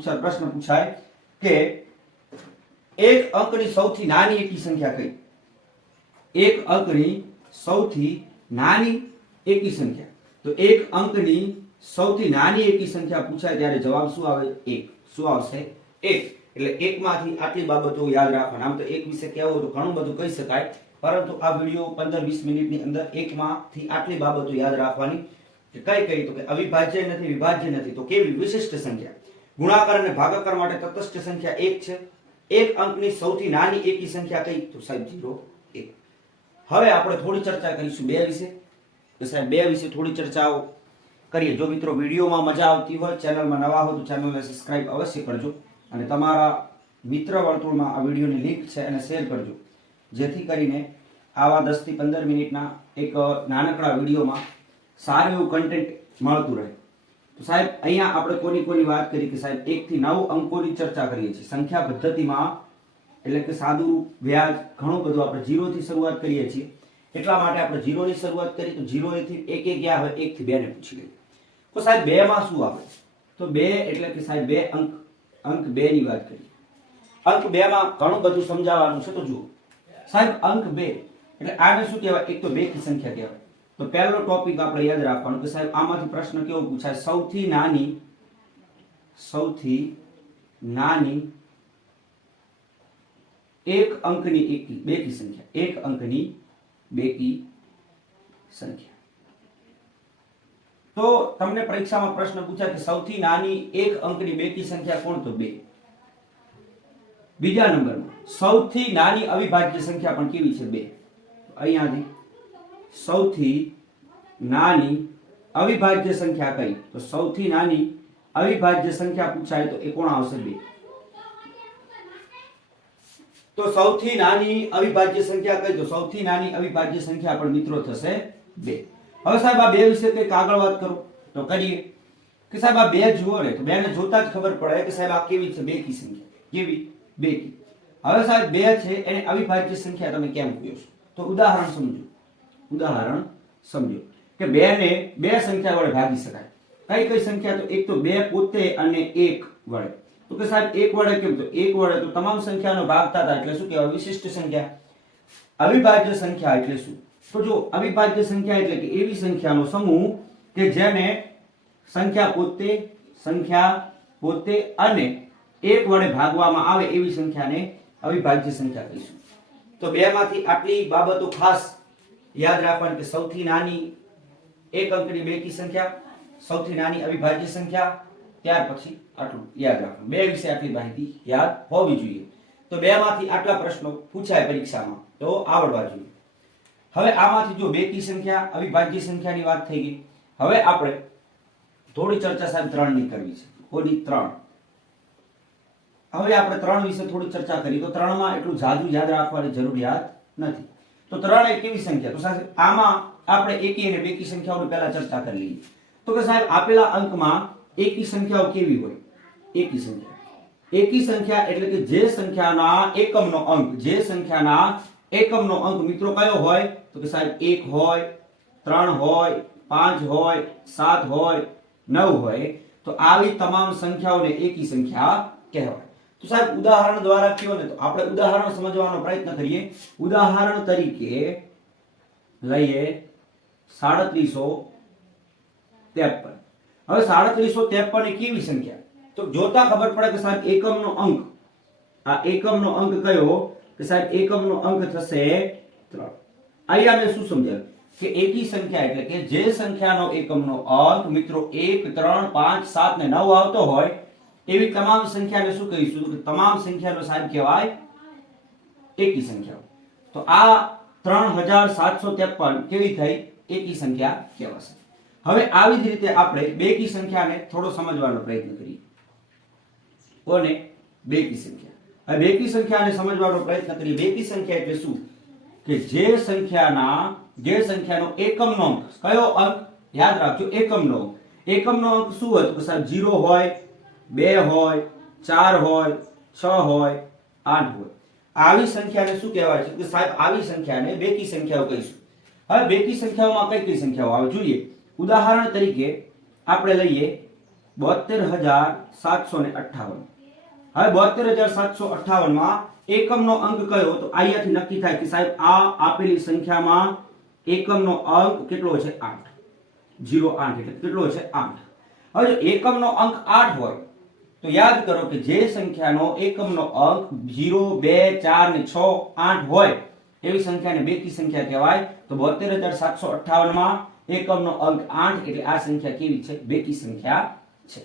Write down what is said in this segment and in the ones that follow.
પૂછાય, પ્રશ્ન પૂછાય કે એક અંકની સૌથી નાની એકી સંખ્યા કઈ? એક અંકની સૌથી નાની એકી સંખ્યા. તો એક અંકની સૌથી નાની એકી સંખ્યા પૂછાય ત્યારે જવાબ શું આવે? એક. શું આવશે? એક. એટલે એકમાંથી આટલી બાબતો યાદ રાખવાના. આમ તો એક વિશે કહેવું તો ઘણું બધું કહી શકાય. પરંતુ આ વીડિયો પંદર વીસ મિનિટની અંદર એકમાંથી આટલી બાબતો યાદ રાખવાની. કઈ કઈ? તો કે અવિભાજ્ય નથી, વિભાજ્ય નથી. તો કેવી? વિશિષ્ટ સંખ્યા. ગુણાકાર અને ભાગાકાર માટે તટસ્થ સંખ્યા એક છે. એક અંકની સૌથી નાની એકી સંખ્યા કઈ? તો સાહેબ જીરો એક. હવે આપણે થોડી ચર્ચા કરીશું બે વિશે. તો સાહેબ, બે વિશે થોડી ચર્ચાઓ કરીએ. જો મિત્રો વિડીયોમાં મજા આવતી હોય, ચેનલમાં નવા હો તો ચેનલને સબસ્ક્રાઇબ અવશ્ય કરજો અને તમારા મિત્ર વર્તુળમાં આ વિડીયોની લિંક છે એને શેર કરજો. જેથી કરીને આવા દસથી પંદર મિનિટના એક નાનકડા વિડીયોમાં સારું એવું કન્ટેન્ટ મળતું રહે. તો સાહેબ, અહીંયા આપણે કોની કોની વાત કરી કે સાહેબ એકથી નવ અંકોની ચર્ચા કરીએ છીએ. સંખ્યા પદ્ધતિમાં એટલે કે સાદું વ્યાજ, ઘણું બધું આપણે જીરોથી શરૂઆત કરીએ છીએ. એટલા માટે આપણે જીરોની શરૂઆત કરી તો જીરો થી એક એક ગયા હોય, એક થી બે ને પૂછી લઈએ. તો સાહેબ બે માં શું આવે? તો બે એટલે કે સાહેબ, બે અંક અંક બે ની વાત કરીએ. અંક બે માં ઘણું બધું સમજાવવાનું છે તો જુઓ. સાહેબ, અંક બે. એટલે આને શું કહેવાય? એક તો બે કી સંખ્યા કહેવાય. તો પહેલો ટોપિક આપણે યાદ રાખવાનો કે સાહેબ, આમાંથી પ્રશ્ન કેવો પૂછાય? સૌથી નાની સૌથી નાની એક અંકની એકી બેકી સંખ્યા. એક અંકની બેકી સંખ્યા. તો તમને પરીક્ષામાં પ્રશ્ન પૂછાય કે સૌથી નાની એક અંકની બેકી સંખ્યા કોણ તો બે? બીજા નંબરમાં, સૌથી નાની અવિભાજ્ય સંખ્યા પણ કેવી છે બે? અહીંયાથી સૌથી નાની અવિભાજ્ય સંખ્યા કઈ? તો સૌથી નાની અવિભાજ્ય સંખ્યા પૂછાય તો એ કોણ આવશે બે? તો સૌથી નાની અવિભાજ્ય સંખ્યા કઈ? તો સૌથી નાની અવિભાજ્ય સંખ્યા પણ મિત્રો થશે બે. હવે સાહેબ આ બે વિશે કંઈક આગળ વાત કરો. તો કરીએ. કે સાહેબ આ બે જુઓ ને, તો બે ને જોતા જ ખબર પડે કે સાહેબ આ કેવી છે બે કી સંખ્યા. કેવી? બે કી હવે સાહેબ બે છે, એને અવિભાજ્ય સંખ્યા તમે કેમ કહો છો? તો ઉદાહરણ સમજો. ઉદાહરણ સમજો કે બે ને બે સંખ્યા વડે ભાગી શકાય. કઈ કઈ સંખ્યા? તો એક તો બે પોતે અને એક વડે. તો કે સાહેબ, એક વડે કેમ? તો એક વડે તો તમામ સંખ્યાનો ભાગ થતા એટલે શું કહેવાય? વિશિષ્ટ સંખ્યા. અવિભાજ્ય સંખ્યા એટલે શું? તો જો અવિભાજ્ય સંખ્યા એટલે કે એવી સંખ્યાનો સમૂહ કે જેને સંખ્યા પોતે સંખ્યા પોતે અને એક વડે ભાગવામાં આવે એવી સંખ્યાને અવિભાજ્ય સંખ્યા કહીશું. તો બે માંથી આટલી બાબતો ખાસ યાદ રાખવાની કે સૌથી નાની એક અંકની બેકી સંખ્યા, સૌથી નાની અવિભાજ્ય સંખ્યા, ત્યાર પછી આટલું યાદ રાખવાનું. બે વિશે આટલી માહિતી યાદ હોવી જોઈએ. તો બે માંથી આટલા પ્રશ્નો પૂછાય પરીક્ષામાં, તો આવડવા જોઈએ. હવે આમાંથી જો બેકી સંખ્યા, અવિભાજ્ય સંખ્યાની વાત થઈ ગઈ, હવે આપણે થોડી ચર્ચા સાહેબ ત્રણની કરવી છે. કોની? ત્રણ. હવે આપણે ત્રણ વિશે થોડી ચર્ચા કરી, તો ત્રણમાં એટલું જાદુ યાદ રાખવાની જરૂરિયાત નથી. તો ત્રણ એ કેવી સંખ્યા? તો સાહેબ, આમાં આપણે એકી અને બેકી સંખ્યાઓની પહેલા ચર્ચા કરી લઈએ. તો કે સાહેબ, આપેલા અંકમાં એકી સંખ્યાઓ કેવી હોય? એકી સંખ્યા. એકી સંખ્યા એટલે કે જે સંખ્યાના એકમનો અંક, જે સંખ્યાના એકમનો અંક મિત્રો કયો હોય? તો કે સાહેબ, એક હોય, ત્રણ હોય, પાંચ હોય, સાત હોય, નવ હોય. તો આવી તમામ સંખ્યાઓને એકી સંખ્યા કહેવાય. તો સાહેબ, ઉદાહરણ દ્વારા કયો ને તો આપણે ઉદાહરણ સમજવાનો પ્રયત્ન કરીએ. ઉદાહરણ તરીકે લઈએ સાડત્રીસો ત્રેપન. હવે સાડત્રીસો ત્રેપન એ કેવી સંખ્યા? તો જોતા ખબર પડે કે સાહેબ, એકમનો અંક. આ એકમનો અંક કયો? કે સાહેબ, એકમનો અંક થશે ત્રણ. અહીંયા મેં શું સમજાવ્યું? કે એકી સંખ્યા એટલે કે જે સંખ્યાનો એકમનો અંક, મિત્રો, એક, ત્રણ, પાંચ, સાત ને નવ આવતો હોય એવી તમામ સંખ્યાને શું કહીશું? કે તમામ સંખ્યાનો સાહેબ કહેવાય એકી સંખ્યાઓ તો આ ત્રણ હજાર સાતસો ત્રેપન કેવી થઈ? એકી સંખ્યા કહેવાશે. હવે આવી જ રીતે આપણે બેકી સંખ્યાને થોડો સમજવાનો પ્રયત્ન કરીએ. કોને? બેકી સંખ્યા. હવે બેકી સંખ્યાને સમજવાનો પ્રયત્ન કરીએ. બેકી સંખ્યા એટલે શું? કે જે સંખ્યાના, જે સંખ્યાનો એકમનો અંક. કયો અંક? યાદ રાખજો, એકમનો અંક. એકમનો અંક શું હોય? તો કે સાહેબ 0 હોય બે હોય, ચાર હોય, છ હોય, આઠ હોય. આવી સંખ્યાને શું કહેવાય છે? કે સાહેબ, આવી સંખ્યાને બેકી સંખ્યાઓ કહીશું. હવે બેકી સંખ્યાઓમાં કઈ કઈ સંખ્યાઓ આવે? જોઈએ. ઉદાહરણ તરીકે આપણે લઈએ બોતેર હજાર સાતસો ને અઠ્ઠાવન. હવે બોતેર હજાર સાતસો અઠ્ઠાવનમાં એકમનો અંક કયો? તો અહીંયાથી નક્કી થાય કે સાહેબ, આ આપેલી સંખ્યામાં એકમનો અંક કેટલો છે? આઠ. જીરો આઠ એટલે કેટલો છે? આઠ. હવે એકમનો અંક આઠ હોય તો યાદ કરો કે જે સંખ્યાનો એકમનો અંક જીરો, બે, ચાર ને છ, આઠ હોય, એવી સંખ્યાને બેકી સંખ્યા કહેવાય. તો બોતેર હજાર સાતસો અઠ્ઠાવનમાં એકમનો અંક આઠ એટલે આ સંખ્યા કેવી છે? બેકી સંખ્યા છે.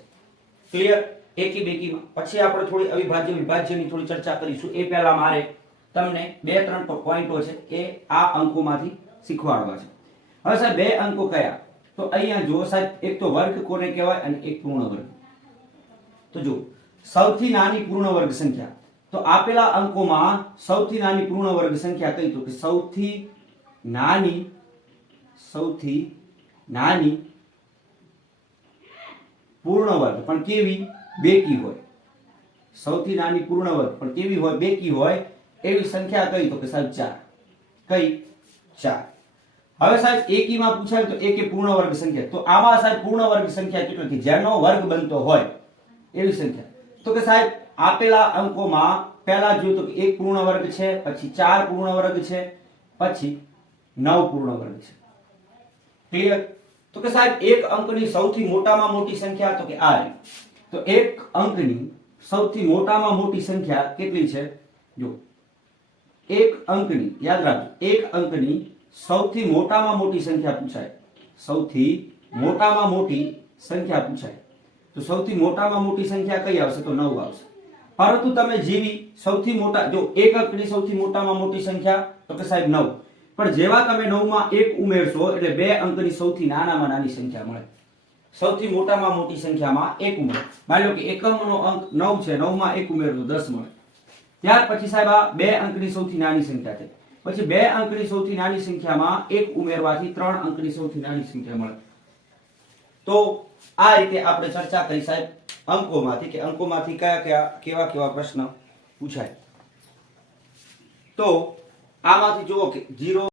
ક્લિયર એકી બેકીમાં. પછી આપણે થોડી અવિભાજ્ય વિભાજ્યની થોડી ચર્ચા કરીશું. એ પહેલા મારે તમને બે, ત્રણ પોઈન્ટો છે એ આ અંકોમાંથી શીખવાડવા છે. હવે સાહેબ, બે અંકો કયા? તો અહીંયા જો સાહેબ, એક તો વર્ગ કોને કહેવાય અને એક પૂર્ણ વર્ગ. તો જો સૌથી નાની પૂર્ણ વર્ગ સંખ્યા. તો આપેલા અંકોમાં સૌથી નાની પૂર્ણ વર્ગ સંખ્યા કઈ તો કે સૌથી નાની સૌથી નાની પૂર્ણ વર્ગ પણ કેવી? બેકી હોય. સૌથી નાની પૂર્ણ વર્ગ પણ કેવી હોય? બેકી હોય. એવી સંખ્યા કઈ તો કે સાહેબ ચાર. કઈ? ચાર. હવે સાહેબ એકીમાં પૂછાય તો એકે પૂર્ણ વર્ગ સંખ્યા. તો આમાં સાહેબ પૂર્ણ વર્ગ સંખ્યા કેટલી? કે જેનો વર્ગ બનતો હોય. એવી સંખ્યા. તો કે સાહેબ, આપેલા અંકોમાં પહેલા જોયું તો એક પૂર્ણ વર્ગ છે, પછી ચાર પૂર્ણ વર્ગ છે, પછી નવ પૂર્ણ વર્ગ છે. ક્લિયર તો કે સાહેબ, એક અંકની સૌથી મોટામાં મોટી સંખ્યા તો કે આ. તો એક અંકની સૌથી મોટામાં મોટી સંખ્યા કેટલી છે? જો, એક અંકની, યાદ રાખજો, એક અંકની સૌથી મોટામાં મોટી સંખ્યા પૂછાય. સૌથી મોટામાં મોટી સંખ્યા પૂછાય. તો સૌથી મોટામાં મોટી સંખ્યા કઈ આવશે? તો નવ આવશે. પરંતુ તમે જેવી સૌથી મોટા, જો એક અંકની સૌથી મોટામાં મોટી સંખ્યા, તો કે સાહેબ નવ. પણ જેવા તમે નવમાં એક ઉમેરશો, એટલે બે અંકની સૌથી નાનામાં નાની સંખ્યા મળે. સૌથી મોટામાં મોટી સંખ્યામાં એક ઉમેર. માની લો કે એકમનો અંક નવ છે, નવમાં એક ઉમેરો દસ મળે. ત્યાર પછી સાહેબ આ બે અંકની સૌથી નાની સંખ્યા છે. પછી બે અંકની સૌથી નાની સંખ્યામાં એક ઉમેરવાથી ત્રણ અંકની સૌથી નાની સંખ્યા મળે. તો આ રીતે આપણે ચર્ચા કરી સાહેબ અંકોમાંથી કે અંકોમાંથી કયા કયા કેવા કેવા પ્રશ્ન પૂછાય. તો આમાંથી જુઓ કે જીરો